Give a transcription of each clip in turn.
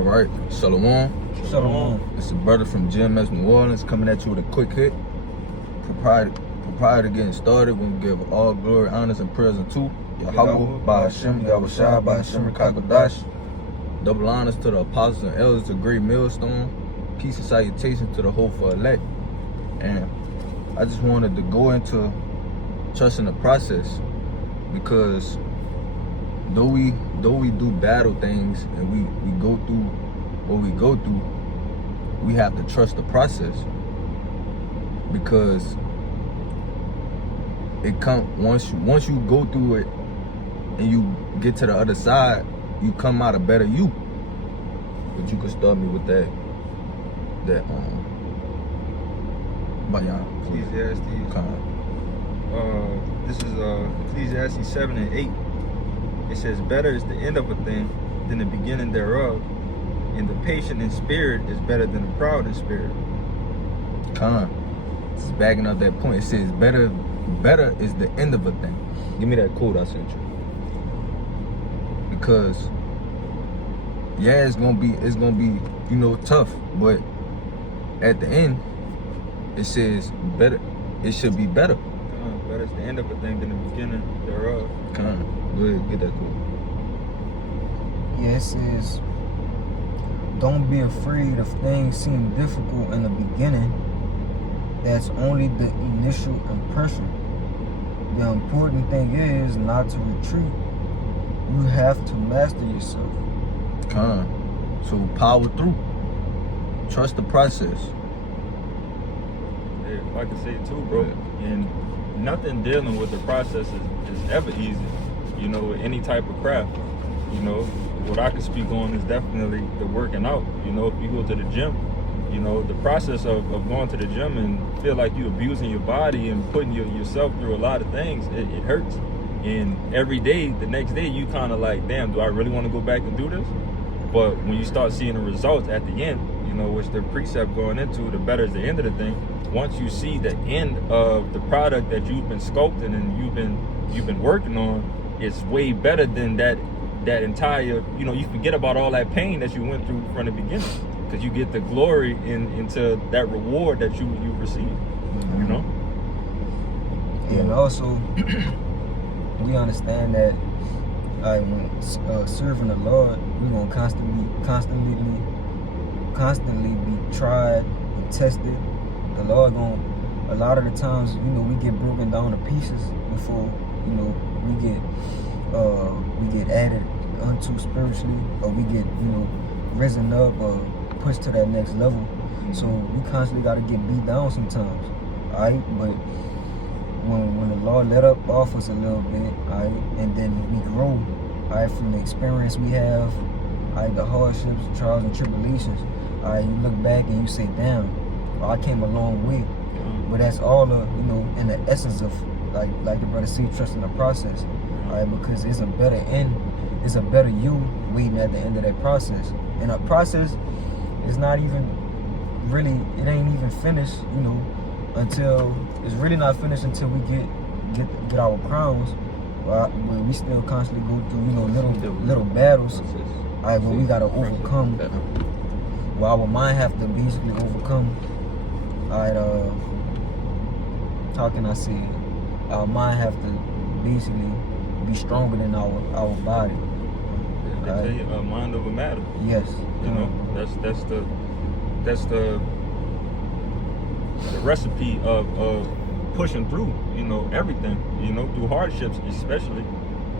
All right, Shalom. Shalom. It's a brother from GMS New Orleans coming at you with a quick hit. Propriety getting started. We give all glory, honors, and praise unto Yahweh, by Hashem, Yahushua, by Hashem, Rikakodash. Double honors to the apostles and elders, the great millstone. Peace and salutations to the hopeful elect. And I just wanted to go into trusting the process, because though we do battle things and we go through what we go through, we have to trust the process, because it once you go through it and you get to the other side, you come out a better you. But you could start me with that Bayan, please. Ecclesiastes. This is Ecclesiastes 7 and 8. It says, better is the end of a thing than the beginning thereof, and the patient in spirit is better than the proud in spirit. This is backing up that point. It says better is the end of a thing. Give me that quote I sent you. Because yeah, it's gonna be tough, but at the end it says better. It should be better. Better is the end of a thing than the beginning thereof. Go ahead, get that quote. Yeah, it says, don't be afraid if things seem difficult in the beginning. That's only the initial impression. The important thing is not to retreat. You have to master yourself. So power through. Trust the process. If I could say it too, bro. Yeah. And nothing dealing with the process is ever easy. You know, with any type of craft. You know, what I can speak on is definitely the working out. You know, if you go to the gym, you know, the process of going to the gym and feel like you're abusing your body and putting yourself through a lot of things, it hurts. And every day, the next day, you kind of like, damn, do I really want to go back and do this? But when you start seeing the results at the end, you know, which the precept going into, the better is the end of the thing. Once you see the end of the product that you've been sculpting and you've been working on, it's way better than that entire, you know, you forget about all that pain that you went through from the beginning, because you get the glory into that reward that you receive, you know? And also, we understand that when serving the Lord, we're gonna constantly be tried and tested. The Lord a lot of the times, you know, we get broken down to pieces before, you know, we get added unto spiritually, or we get, you know, risen up or pushed to that next level. So we constantly gotta get beat down sometimes. Alright, but when the Lord let up off us a little bit, alright, and then we grow, alright, from the experience we have, alright, the hardships, trials and tribulations, alright, you look back and you say, damn, I came a long way. But that's all you know, in the essence of like the brother said, trusting the process. Alright, because it's a better end, it's a better you waiting at the end of that process. And that process is not even really, it ain't even finished, you know, until it's really not finished until we get our crowns. But we still constantly go through, you know, little battles. Alright, where we gotta overcome. Well, our mind have to basically overcome. Alright, how can I say it? Our mind have to basically be stronger than our body. They tell you a mind over matter. Yes. You know, that's the recipe of pushing through, you know, everything, you know, through hardships especially,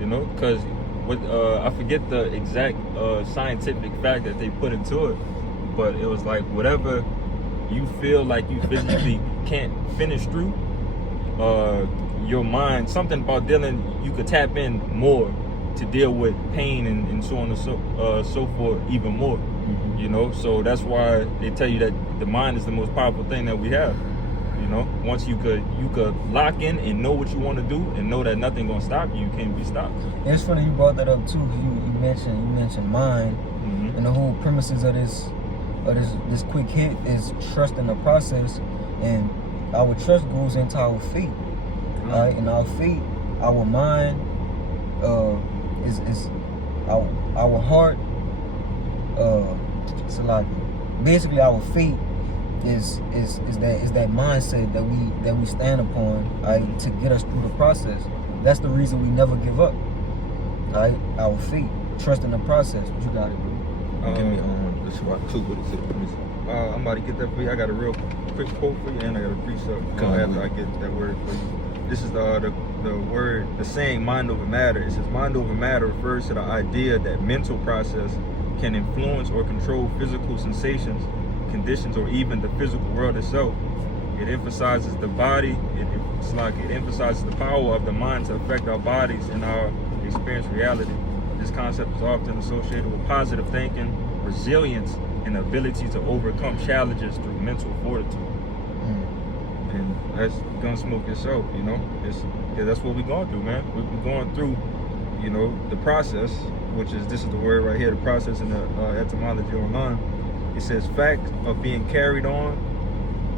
you know, because with I forget the exact scientific fact that they put into it, but it was like whatever you feel like you physically can't finish through, your mind, something about dealing, you could tap in more to deal with pain and so on and so forth even more. You know, so that's why they tell you that the mind is the most powerful thing that we have. You know, once you could lock in and know what you want to do and know that nothing gonna stop you, you can't be stopped. It's funny you brought that up too. You mentioned mind, and the whole premises of this quick hit is trusting the process, and our trust goes into our faith. Right? And our faith, our mind, is our heart So like, basically, our faith is that mindset that we stand upon, right, to get us through the process. That's the reason we never give up. Right, our faith, trust in the process. What you got it, bro? Give me this rock too. What is it? Let me see. I'm about to get that for you. I got a real quick quote for you, and I got a precept after I get that word for you. This is the word, the saying, mind over matter. It says mind over matter refers to the idea that mental process can influence or control physical sensations, conditions, or even the physical world itself. It emphasizes the body. It emphasizes the power of the mind to affect our bodies and our experience reality. This concept is often associated with positive thinking, resilience, and the ability to overcome challenges through mental fortitude. And that's Gunsmoke itself, you know. That's what we're going through, man. We're going through, you know, the process, this is the word right here, the process in the etymology online. It says fact of being carried on,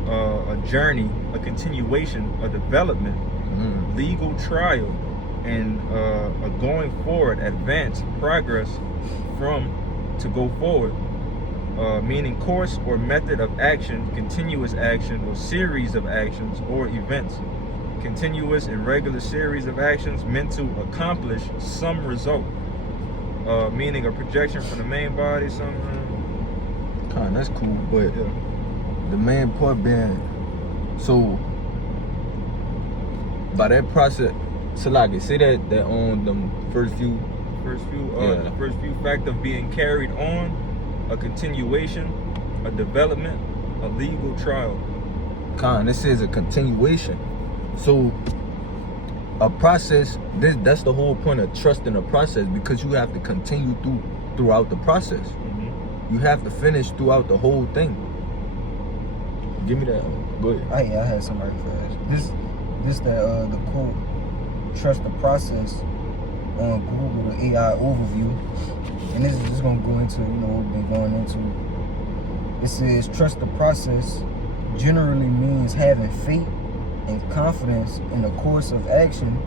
a journey, a continuation, a development, legal trial, and a going forward, advance, progress from to go forward. Meaning course or method of action, continuous action or series of actions or events. Continuous and regular series of actions meant to accomplish some result. Meaning a projection from the main body, That's cool, but yeah. the main part being, so by that process, so like say that on the first few The first few fact of being carried on, a continuation, a development, a legal trial. This is a continuation. So a process, that's the whole point of trusting the process, because you have to continue throughout the process. You have to finish throughout the whole thing. Give me that. Go ahead. I had somebody fast. This the quote, trust the process, on Google, the AI overview. And this is just gonna go into, you know, what we've been going into. It says trust the process generally means having faith and confidence in the course of action,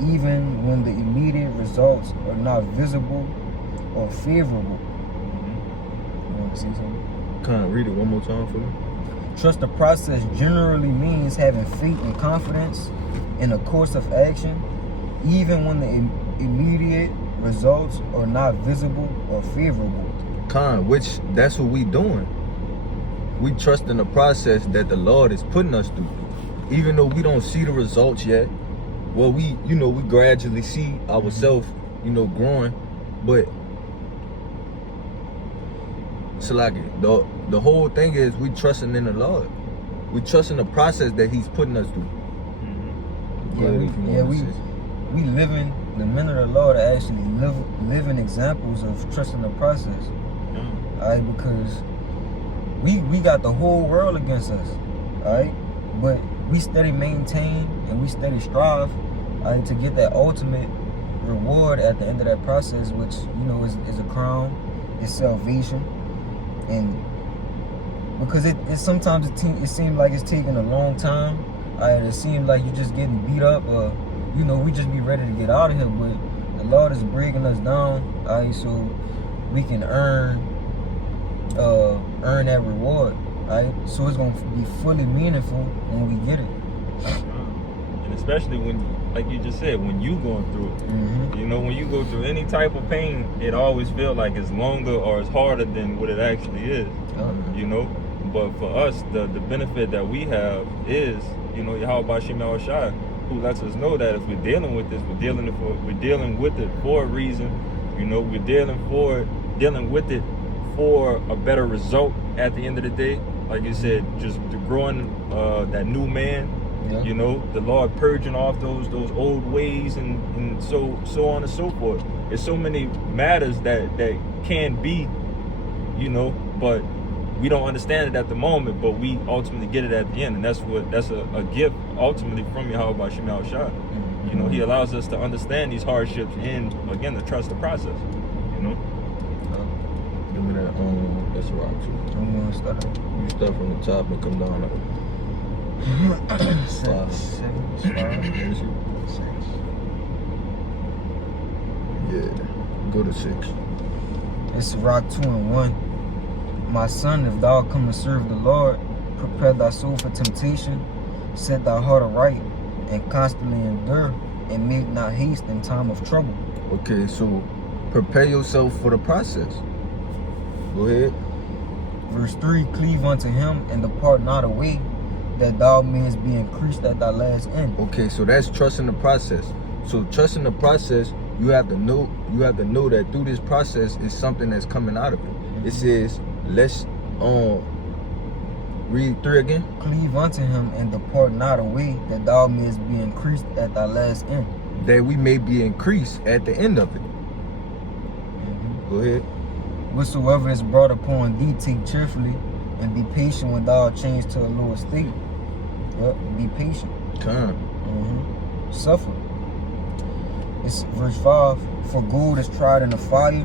even when the immediate results are not visible or favorable. You want to see something? Read it one more time for me. Trust the process generally means having faith and confidence in the course of action, even when the immediate results are not visible or favorable. Which that's what we doing. We trust in the process that the Lord is putting us through. Even though we don't see the results yet, well, we gradually see ourselves, growing. But so like the whole thing is we trusting in the Lord. We trusting the process that He's putting us through. We living, the men of the Lord are actually living examples of trusting the process. Alright, because we got the whole world against us. Alright, but we steady maintain and we steady strive, alright, to get that ultimate reward at the end of that process, which is a crown, is salvation. And because it sometimes it seems like it's taking a long time. It seems like you're just getting beat up, or we just be ready to get out of here. But the Lord is breaking us down, alright, so we can earn that reward, alright. So it's gonna be fully meaningful when we get it. And especially when, like you just said, when you going through it. When you go through any type of pain, it always feels like it's longer or it's harder than what it actually is. But for us, the benefit that we have is, Yahweh Shem Shai, who lets us know that if we're dealing with this, we're dealing with it for a reason. We're dealing with it for a better result at the end of the day. Like you said, just growing that new man. The Lord purging off those old ways and so on and so forth. There's so many matters that can be, but we don't understand it at the moment, but we ultimately get it at the end. And that's a gift ultimately from Yahweh Shem Shai. He allows us to understand these hardships and, again, to trust the process. Give me that, that's a rock too. I'm gonna start. You start from the top and come down like 6. Yeah, go to 6. It's rock 2 and 1. My son, if thou come to serve the Lord, prepare thy soul for temptation, set thy heart aright, and constantly endure, and make not haste in time of trouble. Okay, so prepare yourself for the process. Go ahead. Verse 3, cleave unto him, and depart not away, that thou mayest be increased at thy last end. Okay, so that's trusting the process. So trusting the process, you have to know that through this process is something that's coming out of it. It says, let's read 3 again. Cleave unto him, and depart not away, that thou mayest be increased at thy last end. That we may be increased at the end of it. Go ahead. Whatsoever is brought upon thee, take cheerfully, and be patient when thou art changed to a lower state. Yep, be patient. Come. Suffer. It's verse 5. For gold is tried in the fire,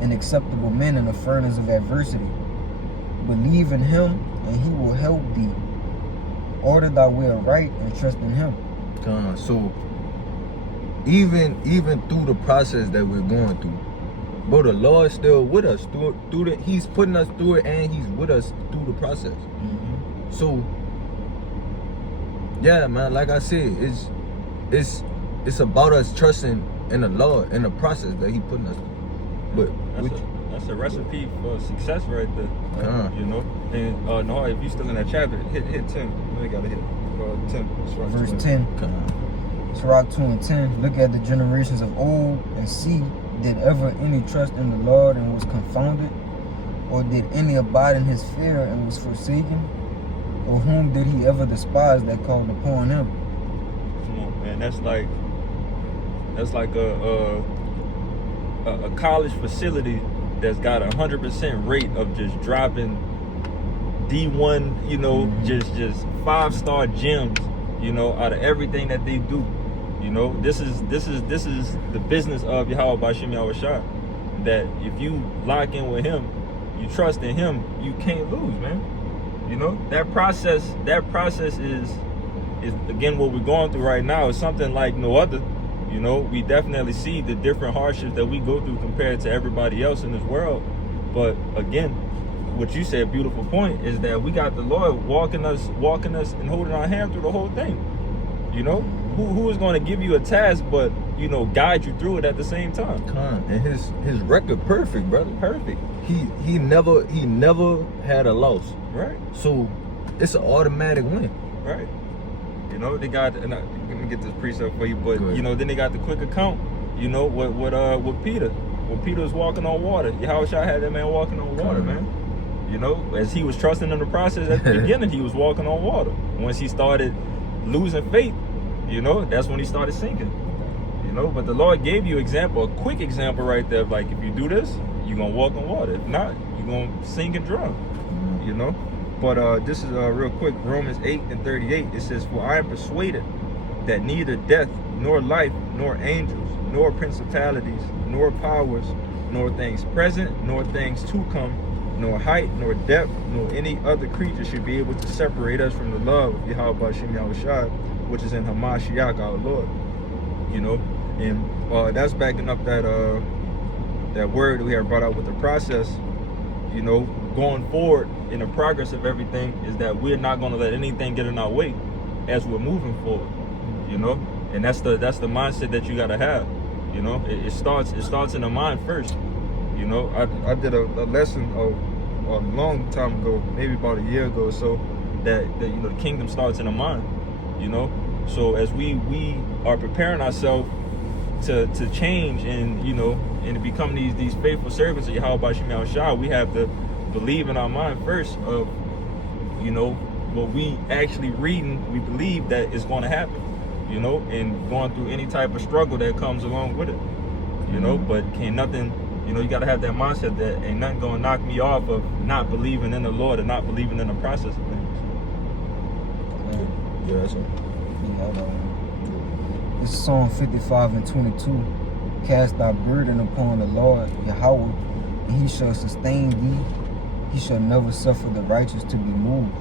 and acceptable men in the furnace of adversity. Believe in him, and he will help thee. Order thy way aright, and trust in him. Come. So even through the process that we're going through, bro, the Lord's still with us through the. He's putting us through it, and he's with us through the process. So yeah, man, like I said, it's about us trusting in the Lord in the process that he putting us through. But that's a recipe for success right there. You know, and no, if you still in that chapter, hit 10. You gotta hit 10. Verse 10. Sirach 2 and 10. Look at the generations of old and see, did ever any trust in the Lord and was confounded? Or did any abide in his fear and was forsaken? Or whom did he ever despise that called upon him? Come on, man. That's like a college facility that's got 100% rate of just dropping D1, you know, just 5-star gems, you know, out of everything that they do. You know, this is the business of Yahweh Bashim Yahushua. That if you lock in with him, you trust in him, you can't lose, man. You know, that process is again what we're going through right now is something like no other. You know, we definitely see the different hardships that we go through compared to everybody else in this world. But again, what you said, beautiful point, is that we got the Lord walking us and holding our hand through the whole thing. You know, who is going to give you a task, but you know, guide you through it at the same time? And his record perfect, brother. Perfect. He never had a loss. Right. So it's an automatic win. Right. You know, they got, and let me get this precept for you, but you know, then they got the quick account. You know, with Peter, when Peter was walking on water, Yahushua had that man walking on water, man. You know, as he was trusting in the process at the beginning, he was walking on water. Once he started losing faith, you know, that's when he started sinking. You know, but the Lord gave you example, a quick example right there. Like, if you do this, you're gonna walk on water. If not, you're gonna sink and drown. You know. But this is real quick. Romans 8 and 38. It says, "For I am persuaded that neither death, nor life, nor angels, nor principalities, nor powers, nor things present, nor things to come, nor height, nor depth, nor any other creature should be able to separate us from the love of Yahweh Bashim Yahushua, which is in Hamashiach our Lord." You know, and that's backing up that word that we have brought out with the process. You know, going forward in the progress of everything is that we're not going to let anything get in our way as we're moving forward. You know, and that's the mindset that you got to have. You know, it starts in the mind first. You know, I did a lesson a long time ago, maybe about a year ago or so, that you know, the kingdom starts in the mind. You know, so as we are preparing ourselves to change and, you know, and to become these faithful servants of Yahweh Bashim Yahushua, we have to believe in our mind first of, you know, what we actually reading, we believe that is going to happen, you know, and going through any type of struggle that comes along with it, you know. But can't nothing, you know, you got to have that mindset that ain't nothing going to knock me off of not believing in the Lord and not believing in the process of things. Yeah, that's right. This is Psalm 55 and 22. Cast thy burden upon the Lord, Yahweh, and he shall sustain thee. He shall never suffer the righteous to be moved.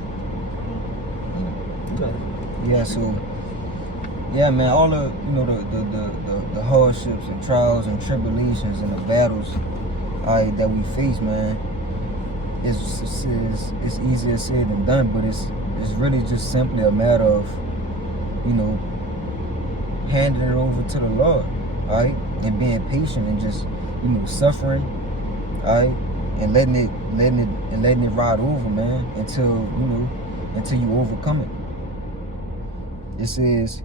Yeah, so, yeah, man, all the, you know, the hardships and trials and tribulations and the battles that we face, man, it's easier said than done, but it's really just simply a matter of, you know, handing it over to the Lord, all right, and being patient and just, you know, suffering, all right, and letting it ride over, man, until you overcome it. It says,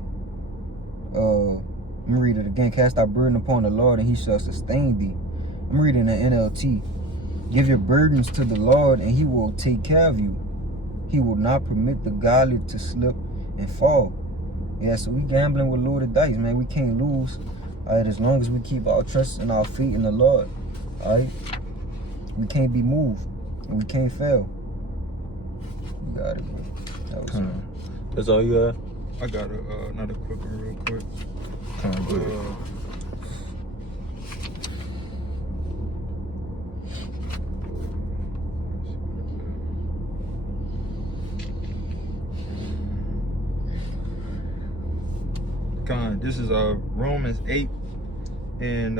let me read it again. Cast thy burden upon the Lord, and he shall sustain thee. I'm reading the NLT. Give your burdens to the Lord, and he will take care of you. He will not permit the godly to slip and fall. Yeah, so we gambling with loaded dice, man. We can't lose, all right, as long as we keep our trust and our faith in the Lord, all right? We can't be moved, and we can't fail. You got it, bro. That was it. That's all you got? I got another quick one real quick. Good. This is Romans 8 and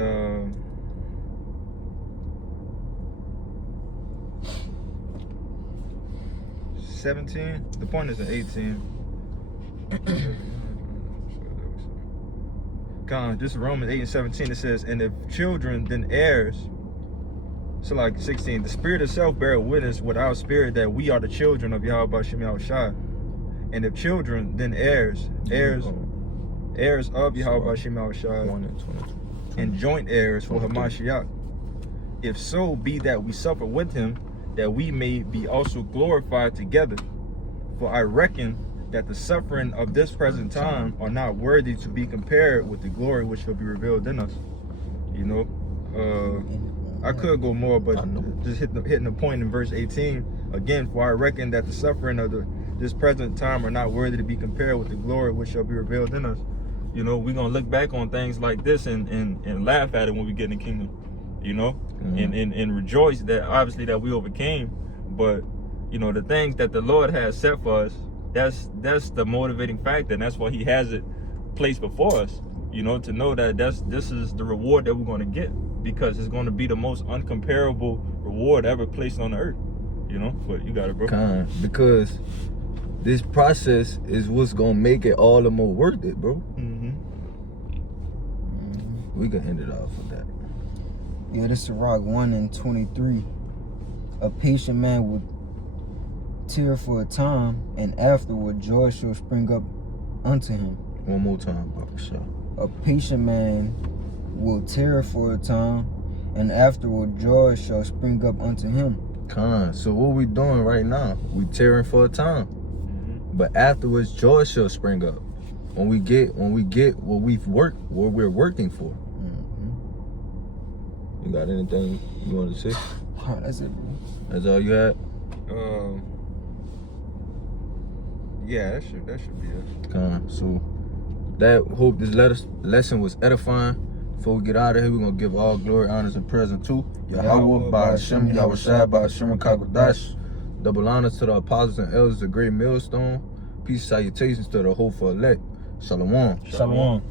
17. The point is in 18. This is Romans 8 and 17. It says, and if children, then heirs. So like 16, the Spirit itself bear witness with our spirit that we are the children of Yahweh B'Shem Yahushua. And if children, then heirs of Yahweh B'Shem Yahushua, and joint heirs for Hamashiach. If so be that we suffer with him, that we may be also glorified together. For I reckon that the suffering of this present time are not worthy to be compared with the glory which shall be revealed in us. You know, I could go more, but just hitting the point in verse 18 again. For I reckon that the suffering of this present time are not worthy to be compared with the glory which shall be revealed in us. You know, we're gonna look back on things like this and laugh at it when we get in the kingdom. You know, and rejoice that obviously that we overcame. But you know, the things that the Lord has set for us, that's the motivating factor, and that's why he has it placed before us, you know, to know that this is the reward that we're going to get, because it's going to be the most uncomparable reward ever placed on the earth, you know. But you got it, bro. Because this process is what's going to make it all the more worth it, bro. We can end it off with that. Yeah, this is Sirach 1 and 23. A patient man would tear for a time, and afterward joy shall spring up unto him. One more time, Papa Shaw. A patient man will tear for a time, and afterward joy shall spring up unto him. So what we doing right now? We tearing for a time, but afterwards joy shall spring up when we get what we're working for. You got anything you want to say? Oh, that's it, bro. That's all you had? Yeah, that should be it. So hope this lesson was edifying. Before we get out of here, we're gonna give all glory, honors, and praise to Yahweh B'Shem Yahushua B'Shem Kakodash. Double honors to the apostles and elders of Great Millstone. Peace, salutations to the hopeful elect. Shalom. Shalom.